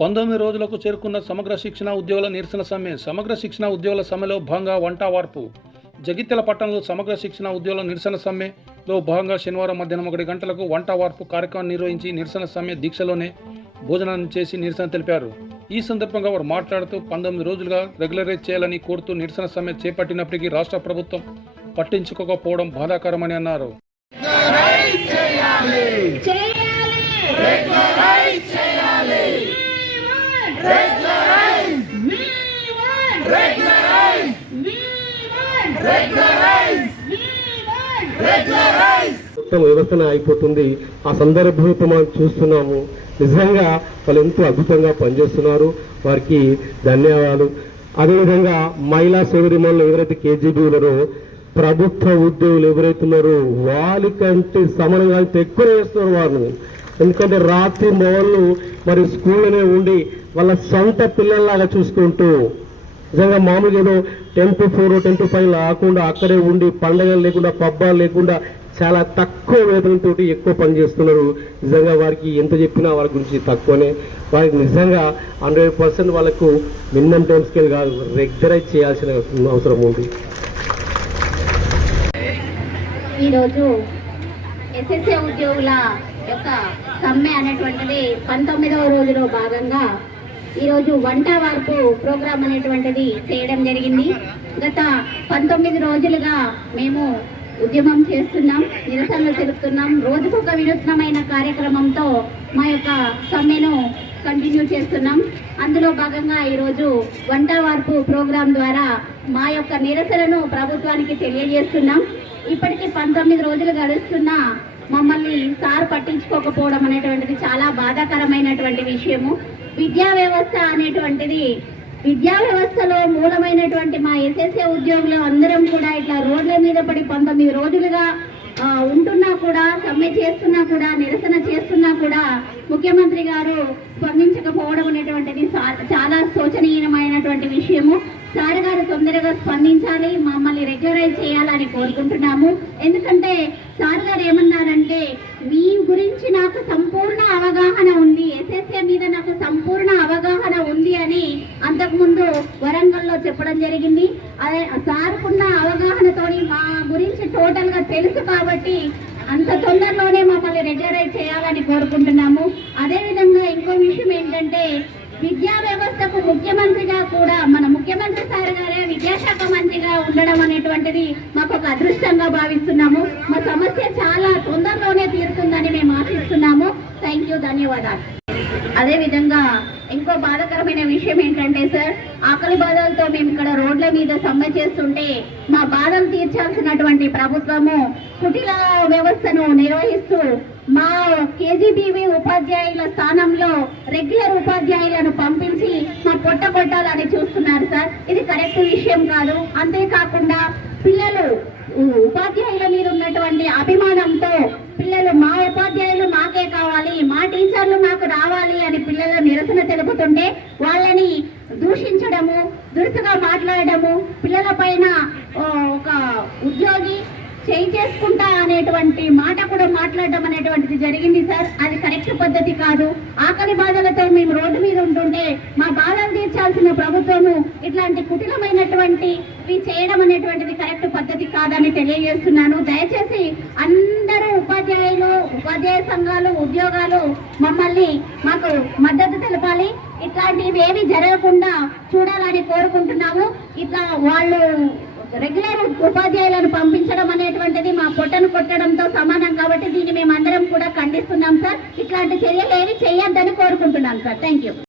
పంతొమ్మిది రోజులకు చేరుకున్న సమగ్ర శిక్షణ ఉద్యోగుల నిరసన సమ్మె. సమగ్ర శిక్షణ ఉద్యోగుల సమ్మెలో భాగంగా వంట వార్పు. జగిత్యాల పట్టణంలో సమగ్ర శిక్షణ ఉద్యోగుల నిరసన సమ్మెలో భాగంగా శనివారం మధ్యాహ్నం ఒకటి గంటలకు వంట వార్పు కార్యక్రమం నిర్వహించి నిరసన సమ్మె దీక్షలోనే భోజనాన్ని చేసి నిరసన తెలిపారు. ఈ సందర్భంగా వారు మాట్లాడుతూ పంతొమ్మిది రోజులుగా రెగ్యులరైజ్ చేయాలని కోరుతూ నిరసన సమ్మె చేపట్టినప్పటికీ రాష్ట్ర ప్రభుత్వం పట్టించుకోకపోవడం బాధాకరమని అన్నారు. మొత్తం వ్యవస్థనే అయిపోతుంది. ఆ సందర్భంతో మనం చూస్తున్నాము. నిజంగా వాళ్ళు ఎంతో అద్భుతంగా పనిచేస్తున్నారు. వారికి ధన్యవాదాలు. అదేవిధంగా మహిళా సోదరిమణులు ఎవరైతే కేజీబీ ఉన్నారో ప్రభుత్వ ఉద్యోగులు ఎవరైతే ఉన్నారో వాళ్ళకంటే సమానంగా ఎక్కువ చేస్తున్నారు వారిని. ఎందుకంటే రాత్రి మొదలు మరి స్కూల్లోనే ఉండి వాళ్ళ సొంత పిల్లల్లాగా చూసుకుంటూ నిజంగా మామూలుగా ఏదో ten two four ten two five కాకుండా అక్కడే ఉండి పండగలు లేకుండా పబ్బాలు లేకుండా చాలా తక్కువ వేతనంతో ఎక్కువ పని చేస్తున్నారు. నిజంగా వారికి ఎంత చెప్పినా వారి గురించి తక్కువనే. వారికి నిజంగా హండ్రెడ్ పర్సెంట్ వాళ్ళకు మినిమం టైం స్కేల్ కాదు రెగ్యులరైజ్ చేయాల్సిన అవసరం ఉంది. ఈరోజు ఎస్ఎస్ఏ ఉద్యోగుల యొక్క సమ్మె అనేటువంటిది పంతొమ్మిదవ రోజులో భాగంగా ఈరోజు వంట వార్పు ప్రోగ్రాం అనేటువంటిది చేయడం జరిగింది. గత పంతొమ్మిది రోజులుగా మేము ఉద్యమం చేస్తున్నాం నిరసనలు తెలుపుతున్నాం. రోజుకొక వినూత్నమైన కార్యక్రమంతో మా యొక్క సమ్మెను కంటిన్యూ చేస్తున్నాం. అందులో భాగంగా ఈరోజు వంట వార్పు ప్రోగ్రాం ద్వారా మా యొక్క నిరసనను ప్రభుత్వానికి తెలియజేస్తున్నాం. ఇప్పటికీ పంతొమ్మిది రోజులు గడుస్తున్నా మమ్మల్ని సార్ పట్టించుకోకపోవడం అనేటువంటిది చాలా బాధాకరమైనటువంటి విషయము. విద్యా వ్యవస్థ అనేటువంటిది విద్యా వ్యవస్థలో మూలమైనటువంటి మా ఎస్ఎస్ఏ ఉద్యోగులు అందరం కూడా ఇట్లా రోడ్ల మీద పడి పంతొమ్మిది రోజులుగా ఉంటున్నా కూడా సమ్మె చేస్తున్నా కూడా నిరసన చేస్తున్నా కూడా ముఖ్యమంత్రి గారు స్పందించకపోవడం అనేటువంటిది చాలా శోచనీయమైనటువంటి విషయము. సార్ గారు తొందరగా స్పందించాలి మమ్మల్ని రెగ్యులరైజ్ చేయాలని కోరుకుంటున్నాము. ఎందుకంటే సార్ గారు ఏమన్నారంటే మీ గురించి నాకు సంపూర్ణ అవగాహన ఉంది ఎస్ఎస్ఏ మీద నాకు సంపూర్ణ అవగాహన ఉంది అని అంతకుముందు వరంగల్లో చెప్పడం జరిగింది. అదే సార్కున్న అవగాహన అవగాహనతోని మా గురించి టోటల్గా తెలుసు కాబట్టి అంత తొందరలోనే మమ్మల్ని రెగ్యులరైజ్ చేయాలని కోరుకుంటున్నాము. అదేవిధంగా ఇంకో విషయం ఏంటంటే విద్యా వ్యవస్థకు ముఖ్యమంత్రిగా కూడా మన ముఖ్యమంత్రి సార్ గారే విద్యాశాఖ మంత్రిగా ఉండడం అనేటువంటిది మాకు ఒక అదృష్టంగా భావిస్తున్నాము. మా సమస్య చాలా తొందరలోనే తీరుతుందని మేము ఆశిస్తున్నాము. థ్యాంక్ యూ ధన్యవాదాలు. అదే విధంగా ఇంకో బాధాకరమైన విషయం ఏంటంటే సార్ ఆకలి బాధలతో మేము ఇక్కడ రోడ్ల మీద సమ్మె చేస్తుంటే మా బాధలు తీర్చాల్సినటువంటి ప్రభుత్వము కుటిల వ్యవస్థను నిర్వహిస్తూ మా కేజీబీవీ ఉపాధ్యాయుల స్థానంలో రెగ్యులర్ ఉపాధ్యాయులను పంపించి మా పొట్ట కొట్టాలని చూస్తున్నారు సార్. ఇది కరెక్ట్ విషయం కాదు. అంతేకాకుండా పిల్లలు ఉపాధ్యాయుల మీద ఉన్నటువంటి అభిమానంతో పిల్లలు మా ఉపాధ్యాయులు టీచర్లు రావాలి అని పిల్లల నిరసన తెలుపుతుంటే వాళ్ళని దూషించడము దురుసుగా మాట్లాడడము పిల్లల పైన ఒక ఉద్యోగి చేయి చేసుకుంటా అనేటువంటి మాట కూడా మాట్లాడడం అనేటువంటిది జరిగింది సార్. అది కరెక్ట్ పద్ధతి కాదు. ఆకలి బాధలతో మేము రోడ్డు మీద ఉంటుంటే మా బాధలు తీర్చాల్సిన ప్రభుత్వము ఇట్లాంటి కుటిలమైనటువంటి ఇవి చేయడం అనేటువంటిది కరెక్ట్ పద్ధతి కాదని తెలియజేస్తున్నాను. దయచేసి అందరూ ఉపాధ్యాయులు ఉపాధ్యాయ సంఘాలు ఉద్యోగాలు మమ్మల్ని మాకు మద్దతు తెలపాలి. ఇట్లాంటివి ఏవి జరగకుండా చూడాలని కోరుకుంటున్నాము. ఇట్లా వాళ్ళు రెగ్యులర్ ఉపాధ్యాయులను పంపించడం అనేటువంటిది మా పొట్టను కొట్టడంతో సమానం కాబట్టి దీన్ని మేము అందరం కూడా ఖండిస్తున్నాం సార్. ఇట్లాంటి చర్యలు ఏవి చేయొద్దని కోరుకుంటున్నాం సార్. Thank you